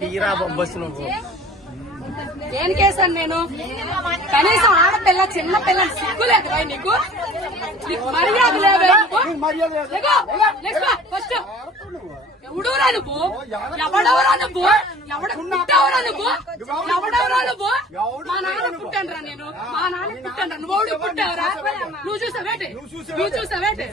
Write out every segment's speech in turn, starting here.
తీరా బొబ్బొచ్చు నువ్వు ఏం కేసాను నేను? కనీసం ఆడపిల్ల చిన్న పిల్ల సిగ్గులేదు నీకు? మర్యాద లేదా? ఫస్ట్ ఎవడురా నువ్వు? ఎవడవరా నువ్వు? ఎవడ పుట్టావరా నువ్వు? ఎవడవరా నువ్వు? మా నాన్న పుట్టాను రా నేను. మా నాన్న పుట్టాను. నువ్వు పుట్టావరా? నువ్వు చూసావేంటి? నువ్వు చూసావేంటి?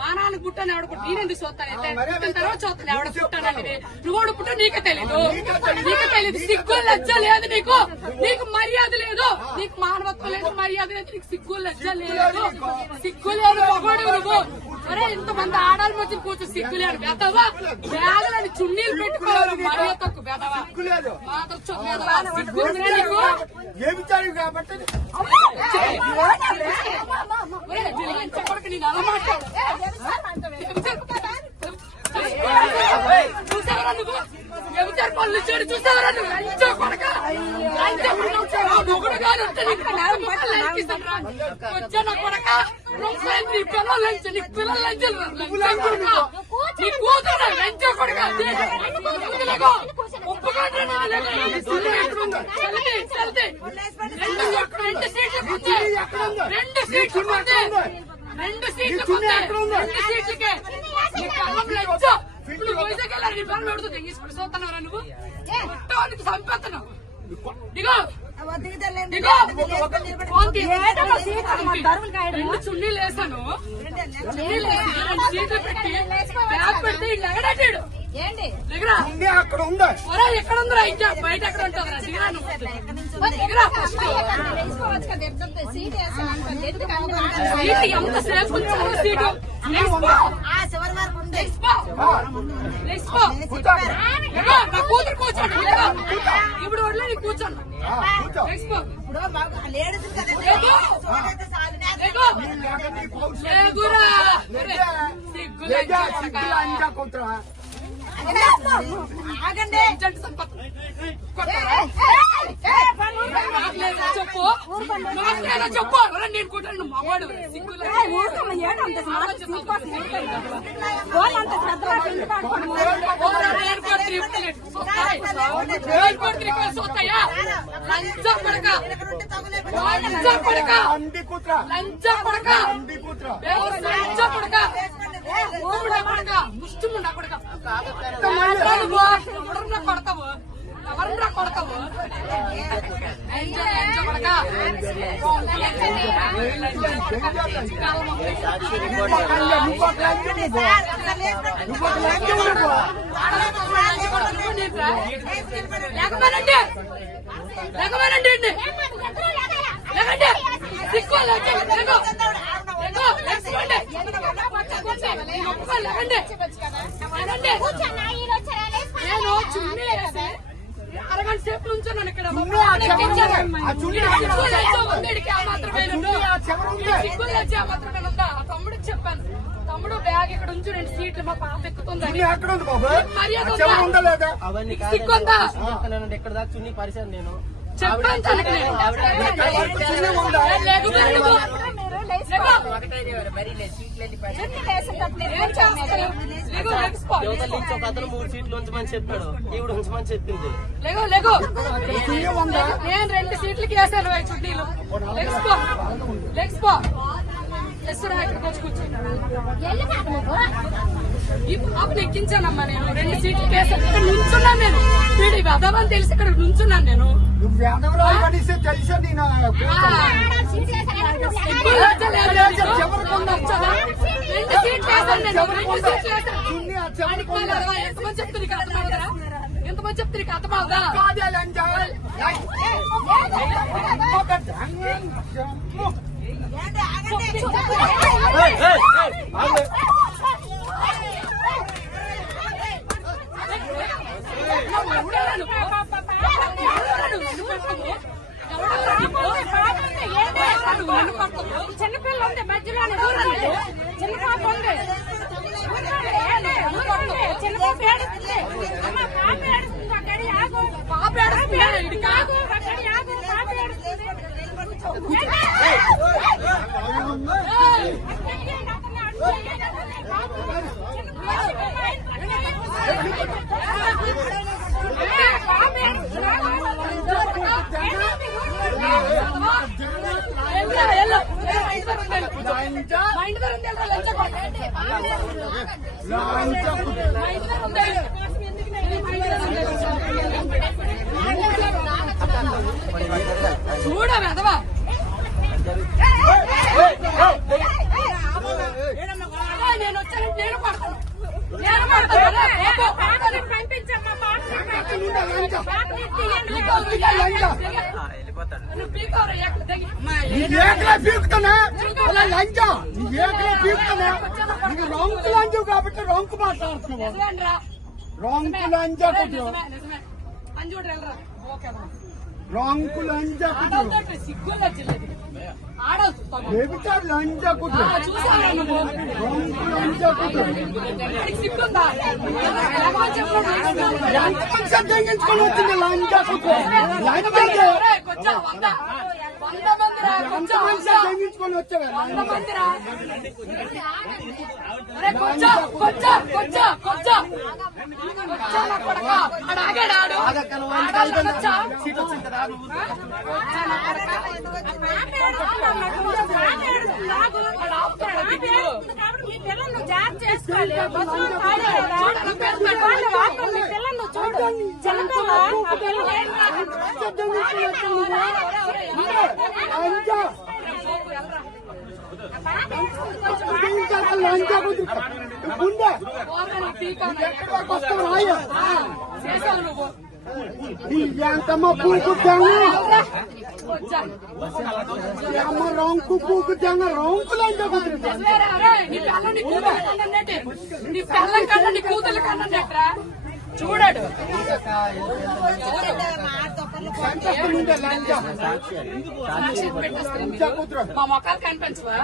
మా నాన్న పుట్టాను. ఎవడ పుట్టి నేనెందుకు చూస్తానైతే? పుట్టిన తర్వాత చూస్తాను ఎవడ పుట్టానండి. నువ్వు పుట్టా నీకే తెలీదు. నీకే తెలీదు. సిగ్గు లజ్జ లేదు నీకు. నీకు మర్యాద లేదు. నీకు మానవత్వం లేదు, మర్యాద లేదు. నీకు సిగ్గు లజ్జ లేదు. సిగ్గు లేదు మగోడు నువ్వు. అరే ఇంతమంది ఆడాలి మధ్య కూర్చో సిగ్గు లేదు. బెదవా బ్యాగులని చున్నీలు పెట్టుకోవాలి. మర్యాద తక్కువ బెదవా సిగ్గు నీకు. చెప్పడానికి నేను అలా మాట్లాడు. చూసావరా నువ్వు? ఎవరు పనులు ఇచ్చాడు చూసావరా నువ్వు? లంచో కొడక మొగుడు గారు వచ్చా నా కొడక నీ పిల్లలు లంచ నీ పిల్లలు లంచాలు నీ కూతురు లంచో కొడక రెండు సీట్లకే ఇప్పుడు వైజాగ్ వెళ్ళారు. నీ పనులు పెడుతుంది తీసుకుని చూస్తున్నారా నువ్వు? మొత్తానికి చంపేస్తున్నావు. దిగో రెండు చున్నీలు వేసాను. సీట్లు పెట్టి బ్యాగ్ పెట్టి ఎగడాటాడు. అక్కడ ఉందా? ఎక్కడ ఉందిరా? ఇంకా బయట ఎక్కడ ఉంటుందిరా? దిగరా ఫస్ట్. ఎంతసేపు ఉంచారు సీటు? నా కూతురు కూర్చోండి. ఇప్పుడు వడ్లే నీ కూర్చోండి. చెప్పు చెప్పు నేను కూర్చోండి. మగవాడు చూస్తాయా? లంచ పడక లంచ పడక లంచ పడక లంచ పడక పడక ముష్టిముండా పడక ఎవరన్నా కొడతావు? ఎవరన్నా కొడతావు? లేకపోయినండి నేను చున్నీ వేసి అరగంట సేపు నుంచున్నాను ఇక్కడ. తమ్ముడికి చెప్పాను, తమ్ముడు బ్యాగ్ ఇక్కడ ఉంచు, 2 సీట్లు మా పాప ఎక్కుతుంది. సిగ్గుందా? ఎక్కడ దాకా చున్నీ పరిచయం నేను చెప్పాను తనకి. ఒక అతను 3 సీట్లు ఉంచమని చెప్పాడు, ఈవిడ ఉంచమని చెప్పింది. నేను 2 సీట్లకి వేసాను చుట్టీలు. ఇక్కడికి వచ్చి కూర్చో. ఈ పాపను ఎక్కించానమ్మా నేను. 2 సీట్లకి వేసాను. ఇక్కడ నుంచున్నాను నేను. వీడి వెదవని తెలిసి ఇక్కడ నుంచున్నాను నేను. తెలుసా నేను 2 సీట్లు వేసాను నేను. 2 సీట్లు వేసాను. ఎంతమంది చెప్తే నీకు అర్థమవుతారా? ఎంతమంది చెప్తే నీకు అర్థమవుదా? చిన్నపిల్ల ఉంది మధ్యలో, చిన్న పాప ఉంది, చిన్న పాప ఏడుస్తుంది. పాప ఏడుస్తుంది. అక్కడి ఆగు, పాప ఏడుస్తుంది. కాదు అక్కడి ఆగు, పాప ఏడుస్తుంది. మా ఇంటి దగ్గర ఉంది వెళ్ళరా, లంచ కొట్టు. మా ఇంటి దగ్గర ఉంది. మా ఇంటి దగ్గర ఉంది. చూడ వెదవా నేను వచ్చాను, నేను పడతాను, నేను పడతాను. ఏకలా పీకుతానా అలా లంచా ఏకలా పీకుతానా నీకు రొంకు లంచు కాబట్టి రొంకు మాట్లాడుతున్నావు రొంకు లంచా కొట్టు రొంకు లంచా కొట్టు సిగ్గుగా చిల్లది ఆడవుతు ఏమిటా లంచా కొట్టు చూసాను నువ్వు రొంకు లంచా కొట్టు సిగ్గుందా ఎంతమంది సందేహించుకొని వచ్చింది లంచా కొట్టు లంచా కొంచెం 100 మందిరా కొంచెం ఎంతమంది సందేహించుకొని వచ్చావా 100 మందిరా కొంచెం కొంచెం కొంచెం కొంచెం కొంచెం నా కొడక ఆడాడు సీట్ వచ్చింది కదా లంచా కొట్టు గుండె వస్తావు రాయ చేసావు నువ్వు ఎంతమ్మ పూకు తెంగ అమ్మ రొంకు పూకు తెంగ రొంకు లంచా కొట్టు నీ పిల్లం కన్నా నీ కూతురు కన్నా చూడాడు లంచా మా మొక్కలు కనిపించవా